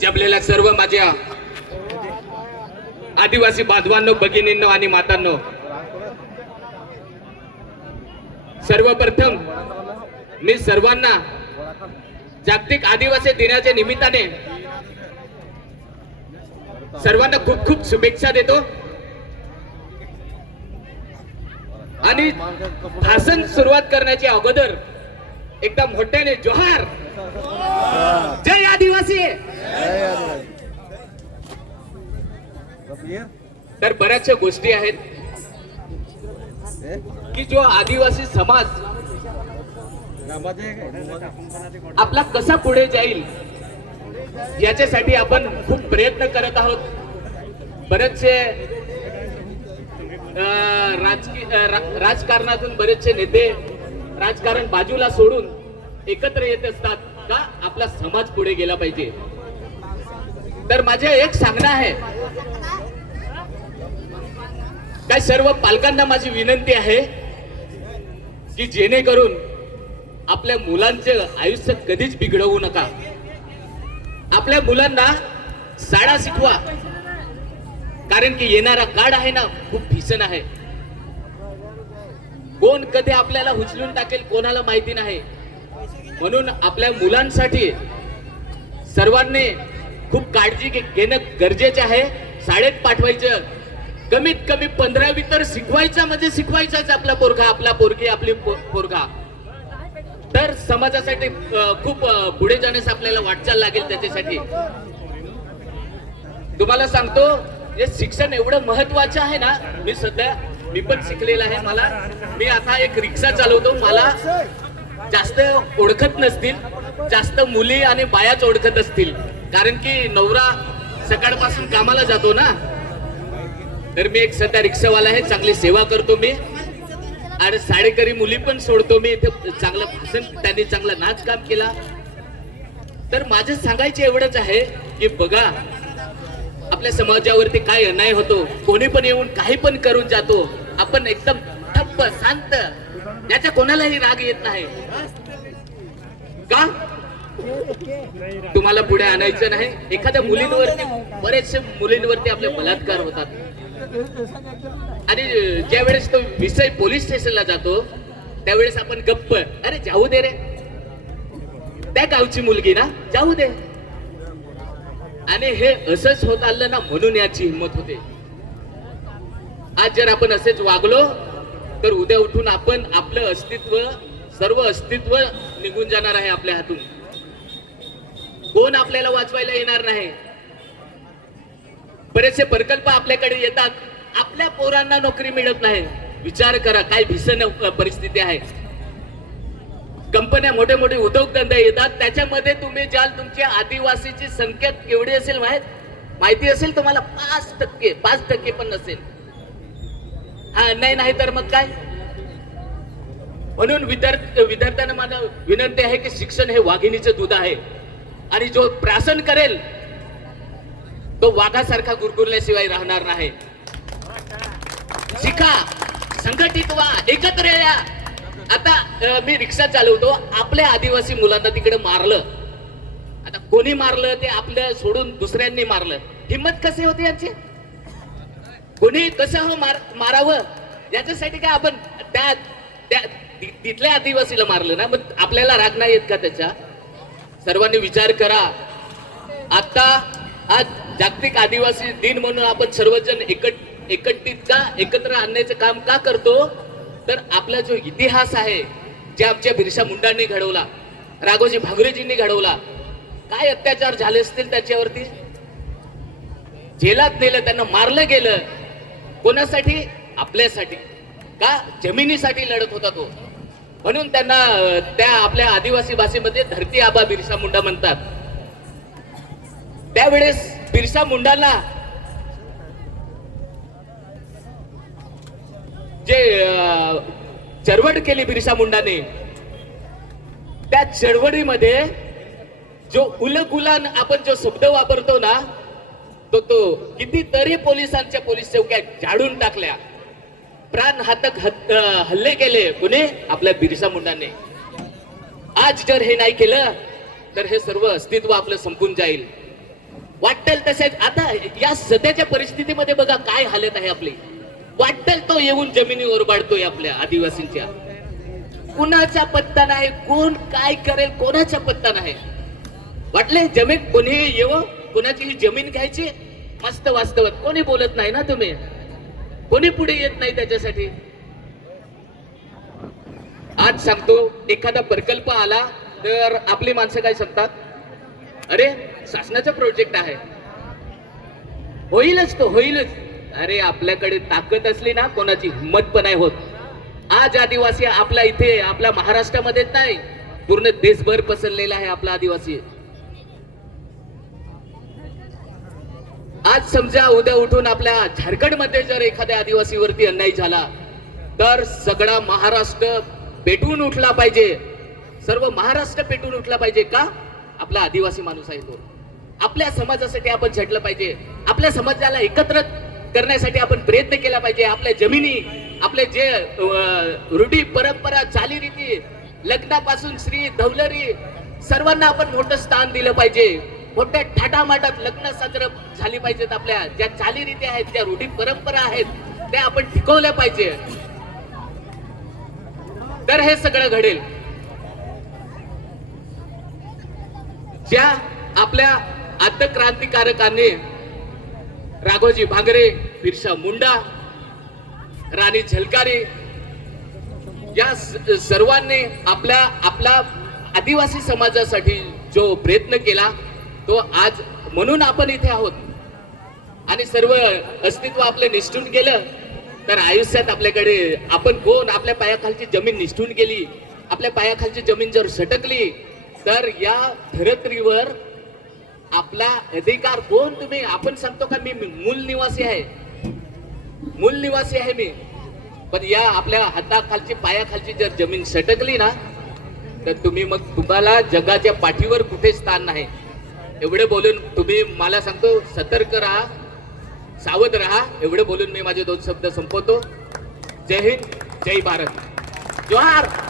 जमलेल्या सर्व माझ्या आदिवासी बांधवांनो भगिनींनो आणि मातांनो सर्वप्रथम मी सर्वांना जागतिक आदिवासी दिनाच्या निमित्ताने सर्वांना खूप खूप शुभेच्छा देतो. आणि भाषण सुरुवात करण्याची अगोदर एकदा मोठ्याने जोहार. जय आदिवासी तर बऱ्याचशा गोष्टी आहेत की जो आदिवासी समाज आपला कसा पुढे जाईल याच्यासाठी आपण खूप प्रयत्न करत आहोत. बरेचसे अं, राजकीय राजकारणातून बरेचसे नेते राजकारण बाजूला सोडून एकत्र येत असतात का आपला समाज पुढे गेला पाहिजे? तर माझे एक सांगणं आहे काय सर्व पालकांना माझी विनंती आहे की जेणेकरून आपल्या मुलांचे आयुष्य कधीच बिघडवू नका. आपल्या मुलांना शाळा शिकवा. कारण की येणारा काळ आहे ना खूप भीषण आहे. कोण कधी आपल्याला उचलून टाकेल कोणाला माहिती नाही. म्हणून आपल्या मुलांसाठी सर्वांनी खूप काळजी घे- घेणं गरजेचं आहे. शाळेत पाठवायचं. कमीत कमी पंधरावी तर शिकवायचा म्हणजे शिकवायचाच आपला पोरगा आपला पोरगी आपली पोरगा. तर समाजासाठी खूप पुढे जाण्यास आपल्याला वाटचाल लागेल त्याच्यासाठी. तुम्हाला सांगतो हे शिक्षण एवढं महत्वाचं आहे ना मी सध्या मी पण शिकलेलं आहे मला. मी आता एक रिक्षा चालवतो मला जास्त ओळखत नसतील जास्त मुली आणि बायाच ओळखत असतील. कारण की नवरा सकाळपासून कामाला जातो ना. तर मी एक सध्या रिक्षावाला आहे चांगली सेवा करतो मी. आणि साडेकरी मुली पण सोडतो मी. इथे चांगलं भाषण त्यांनी चांगला नाच काम केला. तर माझं सांगायचं एवढंच आहे की बघा आपल्या समाजावरती काय अन्याय होतो कोणी पण येऊन काही पण करून जातो आपण एकदम ठप्प शांत. याचा कोणालाही राग येत नाही. का? तुम्हाला पुढे आणायचं नाही. एखाद्या मुलींवरती बरेचसे मुलींवरती आपले बलात्कार होतात. आणि ज्या वेळेस तो विसय पोलीस स्टेशनला जातो त्यावेळेस आपण गप्प. अरे जाऊ दे रे. त्या गावची मुलगी ना? जाऊ दे. आणि हे असंच होत आलं ना म्हणून याची हिंमत होते. आज जर आपण असेच वागलो तर उद्या उठून आपण आपलं अस्तित्व सर्व अस्तित्व निघून जाणार आहे आपल्या हातून. कोण आपल्याला वाचवायला येणार नाही? बरेचसे प्रकल्प आपल्याकडे येतात. आपल्या पोरांना नोकरी मिळत नाही. विचार करा काय भीषण परिस्थिती आहे. कंपन्या मोठे मोठे उद्योगधंदे येतात. त्याच्यामध्ये तुम्ही ज्याल तुमच्या आदिवासीची संख्या केवढी असेल माहीत? माहिती असेल तुम्हाला? पाच टक्के पाच टक्के पण नसेल. हा नाही नाही तर मग काय? म्हणून विद्यार्थी विद्यार्थ्यांना माझा विनंती आहे की शिक्षण हे वाघिणीचं दूध आहे. आणि जो प्रासन करेल तो वाघासारखा गुरगुरल्याशिवाय राहणार नाही. शिका संघटित व्हा एकत्र या. आता मी रिक्षा चालवतो. आपल्या आदिवासी मुलांना तिकडे मारलं. आता कोणी मारलं? ते आपल्या सोडून दुसऱ्यांनी मारलं. हिंमत कसे होते यांची? कोणी कसं हो मार मारावं? याच्यासाठी काय आपण त्या त्या तिथल्या आदिवासीला मारलं ना? मग आपल्याला राग नाही येत का त्याच्या सर्वांनी विचार करा. आता आज जागतिक आदिवासी दिन म्हणून आपण सर्वजण एकट एकत्रित का एकत्र आणण्याचं काम का करतो? तर आपला जो इतिहास आहे जे आमच्या बिरसा मुंडांनी घडवला राघोजी भागरेजींनी घडवला काय अत्याचार झाले असतील त्याच्यावरती? जेलात नेलं त्यांना मारलं गेलं. कोणासाठी? आपल्यासाठी. का? जमिनीसाठी लढत होता तो. म्हणून त्यांना त्या आपल्या आदिवासी भाषेमध्ये धरती आबा बिरसा मुंडा म्हणतात. त्यावेळेस बिरसा मुंडाला जे चरवड चळवळ केली बिरसा मुंडाने त्या चळवळीमध्ये जो उलगुलान आपण जो शब्द वापरतो ना तो तो कितीतरी पोलिसांच्या पोलीस चौक्या जाडून टाकल्या. प्राण हातक हल्ले केले कुणी आपल्या बिरसा मुंडाने. आज जर हे नाही केलं तर हे सर्व अस्तित्व आपलं संपून जाईल. वाटेल तसेच आता या सध्याच्या परिस्थितीमध्ये बघा काय हालत आहे आपली. वाटेल तो येऊन जमिनी ओरबाडतोय आपल्या आदिवासींच्या. कुणाचा पत्ता नाही कोण काय करेल कोणाचा पत्ता नाही. वाटले जमीन कोणीही येव कोणाची ही जमीन घ्यायची मस्त वास्तवात. कोणी बोलत नाही ना तुम्ही? कोणी पुढे येत नाही त्याच्यासाठी? आज सांगतो एखादा प्रकल्प आला तर आपली माणसं काय सांगतात? अरे शासनाचा प्रोजेक्ट आहे. होईलच तो होईलच. अरे आपल्याकडे ताकद असली ना कोणाची हिंमत पण नाही होत. आज आदिवासी आपल्या इथे आपल्या महाराष्ट्रामध्ये नाही. पूर्ण देशभर पसरलेला आहे आपला आदिवासी. आज समजा उद्या उठून आपल्या झारखंडमध्ये जर एखाद्या आदिवासीवरती अन्याय झाला तर सगळा महाराष्ट्र पेटून उठला पाहिजे. सर्व महाराष्ट्र पेटून उठला पाहिजे का? आपला आदिवासी माणूस आहे तो. आपल्या समाजासाठी आपण झटलं पाहिजे. आपल्या समाजाला एकत्र करण्यासाठी आपण प्रयत्न केला पाहिजे. आपल्या जमिनी आपले जे रूढी परंपरा चालीरीती लग्नापासून श्री धवलरी सर्वांना आपण मोठं स्थान दिलं पाहिजे. मोठ्या ठाटामाटात लग्न साजरं झाली पाहिजेत आपल्या. ज्या चालीरीती आहेत ज्या रूढी परंपरा आहेत त्या आपण टिकवल्या पाहिजे. तर हे सगळं घडेल. ज्या आपल्या आद्य क्रांतिकारकांनी राघोजी भांगरे बिरसा मुंडा राणी झलकारी या स- सर्वांनी आपल्या आपला आदिवासी समाजासाठी जो प्रयत्न केला तो आज म्हणून आपण इथे आहोत. आणि सर्व अस्तित्व आपले निष्ठून गेलं तर आयुष्यात आपल्याकडे आपण कोण? आपल्या पायाखालची जमीन निष्ठून गेली. आपल्या पायाखालची जमीन जर सटकली तर या धरत्रीवर आपला अधिकार कोण तुम्ही? आपण सांगतो का मी मूल निवासी आहे. मूल निवासी आहे मी. पण या आपल्या हाताखालची पायाखालची जर जमीन सटकली ना तर तुम्ही मग तुम्हाला जगाच्या पाठीवर कुठे स्थान नाही. एवढे बोलून तुम्ही मला सांगतो सतर्क राहा. सावध राहा. एवढे बोलून मी माझे दोन शब्द संपवतो. जय हिंद जय भारत. जोहार!